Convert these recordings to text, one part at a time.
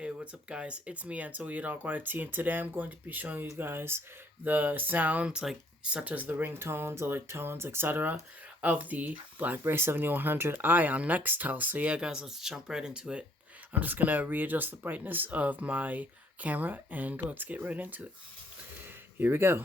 Hey, what's up, guys? It's me, Ansel Dog YT, and today I'm going to be showing you guys the sounds, like such as the ringtones, tones, etc., of the Blackberry 7100i on Nextel. So yeah, guys, let's jump right into it. I'm just gonna readjust the brightness of my camera, and let's get right into it. Here we go.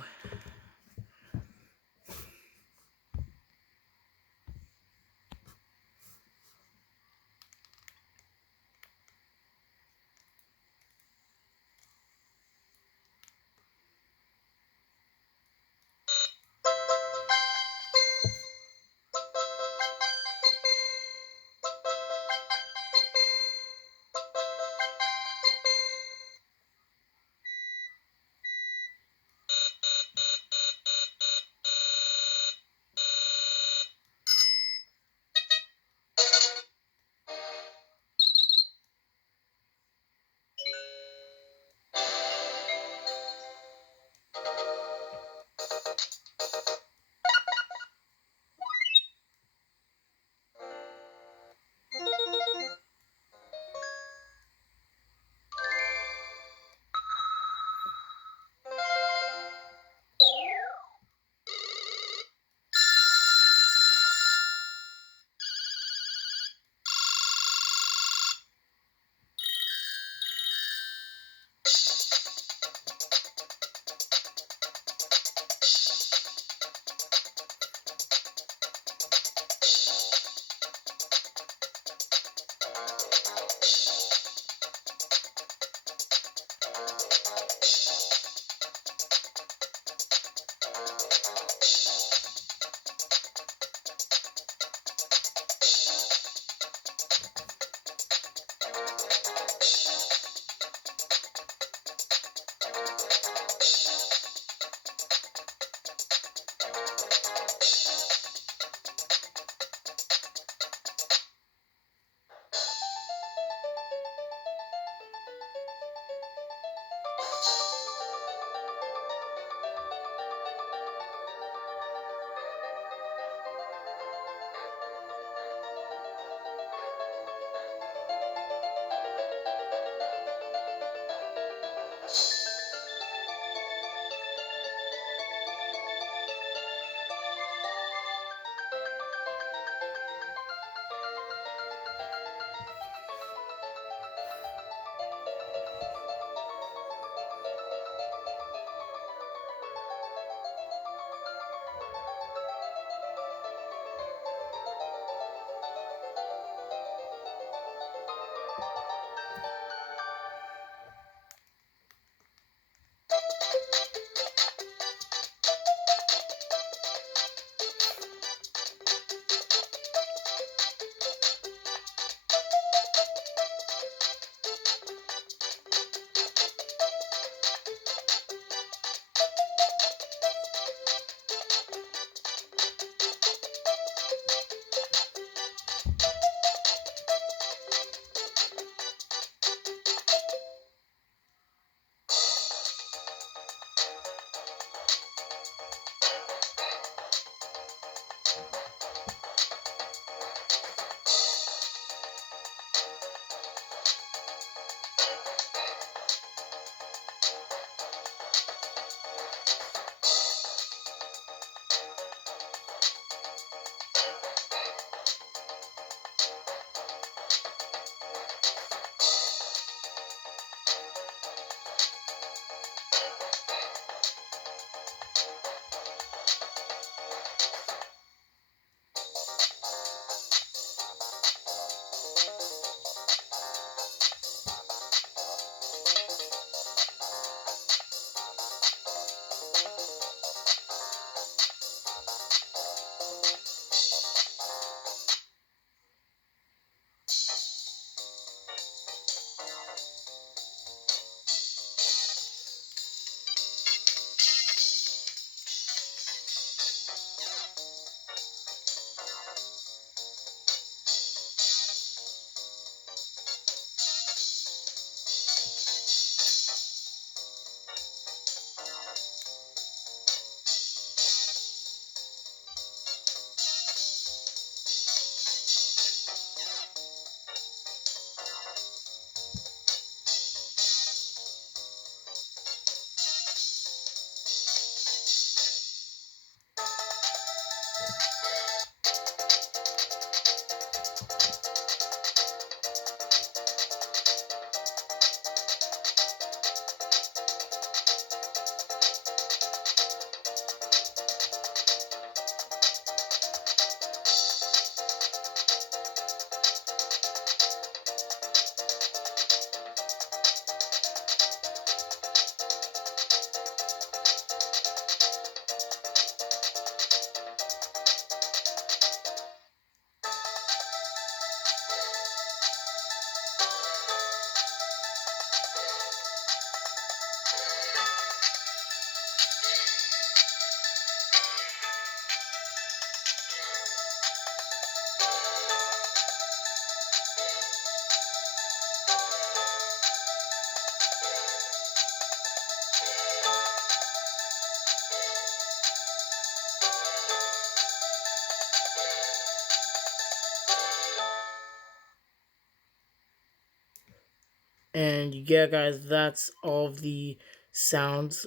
And yeah, guys, that's all of the sounds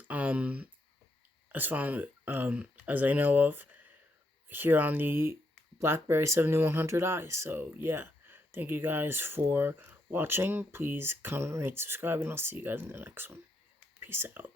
as far as I know of here on the Blackberry 7100i. So yeah, thank you guys for watching. Please comment, rate, subscribe, and I'll see you guys in the next one. Peace out.